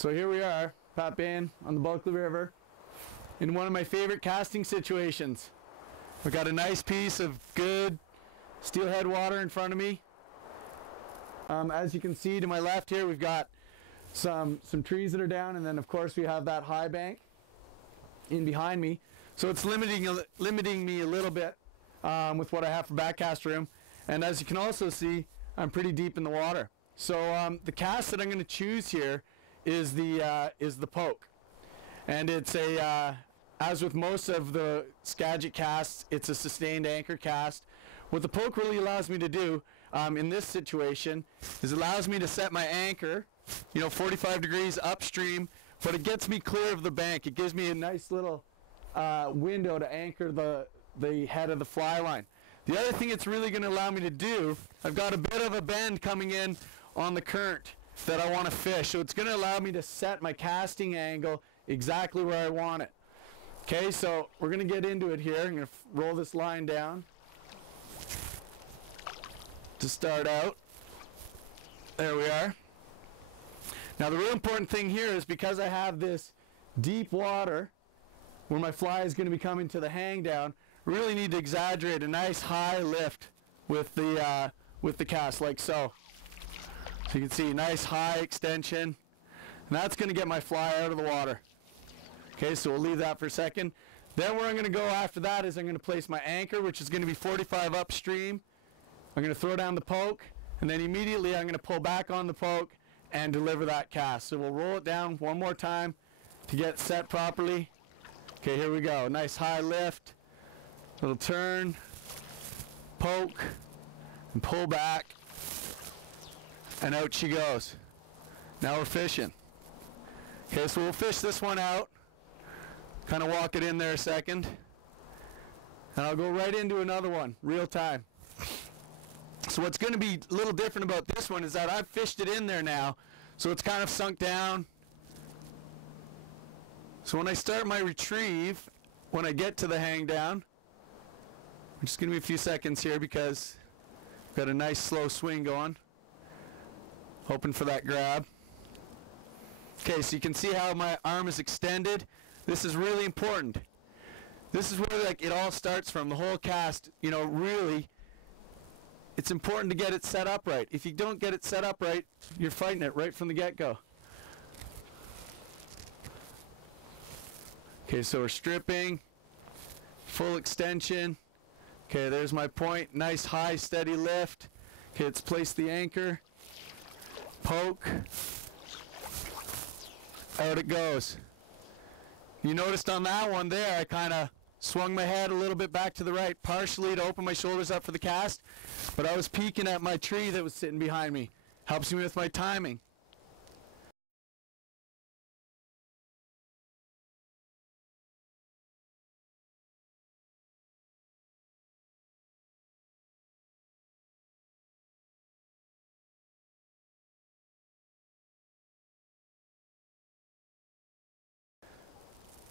So here we are, Pat Bain on the Bulkley River, in one of my favorite casting situations. We've got a nice piece of good steelhead water in front of me. As you can see to my left here, we've got some trees that are down, and then of course we have that high bank in behind me. So it's limiting me a little bit with what I have for backcast room. And as you can also see, I'm pretty deep in the water. So the cast that I'm going to choose here is the poke, and it's as with most of the Skagit casts, it's a sustained anchor cast. What the poke really allows me to do in this situation is it allows me to set my anchor, 45 degrees upstream, but it gets me clear of the bank. It gives me a nice little window to anchor the head of the fly line. The other thing it's really going to allow me to do, I've got a bit of a bend coming in on the current that I want to fish, so it's going to allow me to set my casting angle exactly where I want it. Okay, so we're going to get into it here. I'm going to roll this line down to start out. There we are. Now the real important thing here is, because I have this deep water where my fly is going to be coming to the hang down, I really need to exaggerate a nice high lift with the cast, like so. So you can see nice high extension, and that's going to get my fly out of the water. Okay, so we'll leave that for a second. Then where I'm going to go after that is I'm going to place my anchor, which is going to be 45 upstream. I'm going to throw down the poke, and then immediately I'm going to pull back on the poke and deliver that cast. So we'll roll it down one more time to get set properly. Okay, here we go. Nice high lift, little turn, poke, and pull back. And out she goes. Now we're fishing. Okay, so we'll fish this one out. Kind of walk it in there a second. And I'll go right into another one, real time. So what's going to be a little different about this one is that I've fished it in there now. So it's kind of sunk down. So when I start my retrieve, when I get to the hang down, I'm just going to be a few seconds here because I've got a nice slow swing going. Hoping for that grab. Okay, so you can see how my arm is extended. This is really important. This is where it all starts from, the whole cast. Really, it's important to get it set up right. If you don't get it set up right, you're fighting it right from the get-go. Okay, so we're stripping, full extension. Okay, there's my point. Nice high steady lift. Okay, let's place the anchor. Poke, out it goes. You noticed on that one there, I kind of swung my head a little bit back to the right, partially to open my shoulders up for the cast, but I was peeking at my tree that was sitting behind me. Helps me with my timing.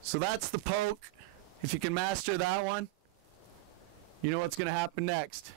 So that's the poke. If you can master that one, you know what's going to happen next.